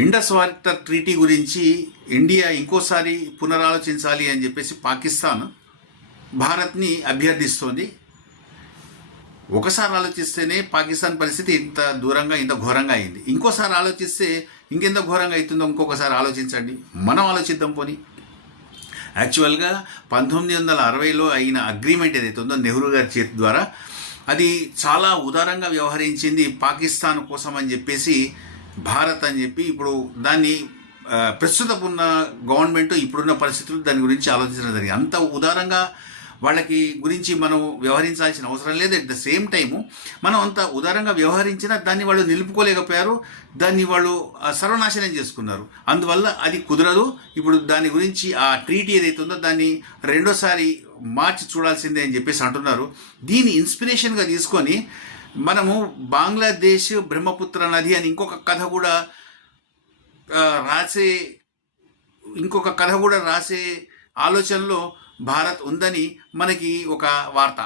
Indus water treaty గురించి India ఇంకోసారి పునరాలోచించాలి అని చెప్పేసి పాకిస్తాన్ భారత్ని అభ్యర్థిస్తోంది. ఒకసారి ఆలోచిస్తేనే పాకిస్తాన్ పరిస్థితి ఇంత దూరంగా ఇంత ఘోరంగా అయింది. ఇంకోసారి ఆలోచిస్తే ఇంకెంత ఘోరంగా అవుతుందో ఇంకొకసారి ఆలోచించండి. మనం ఆలోచిద్దాం పోనీ. యాక్చువల్గా 1960లో అయిన అగ్రిమెంట్ ఏదైతే ఉందో నెహ్రూ గారి చేతి ద్వారా, అది చాలా ఉదారంగా వ్యవహరించింది పాకిస్తాన్ కోసం అని చెప్పేసి భారత్ అని చెప్పి ఇప్పుడు దాన్ని ప్రస్తుతం ఉన్న గవర్నమెంట్ ఇప్పుడున్న పరిస్థితులు దాని గురించి ఆలోచించడం జరిగింది. అంత ఉదారంగా వాళ్ళకి గురించి మనం వ్యవహరించాల్సిన అవసరం లేదు. అట్ ద సేమ్ టైము మనం అంత ఉదారంగా వ్యవహరించినా దాన్ని వాళ్ళు నిలుపుకోలేకపోయారు, దాన్ని వాళ్ళు సర్వనాశనం చేసుకున్నారు. అందువల్ల అది కుదరదు. ఇప్పుడు దాని గురించి ఆ ట్రీటీ ఏదైతే ఉందో దాన్ని రెండోసారి మార్చి చూడాల్సిందే అని చెప్పేసి అంటున్నారు. దీన్ని ఇన్స్పిరేషన్గా తీసుకొని మనము బంగ్లాదేశ్ బ్రహ్మపుత్ర నది అని ఇంకొక కథ కూడా రాసే ఆలోచనలో భారత్ ఉందని మనకి ఒక వార్త.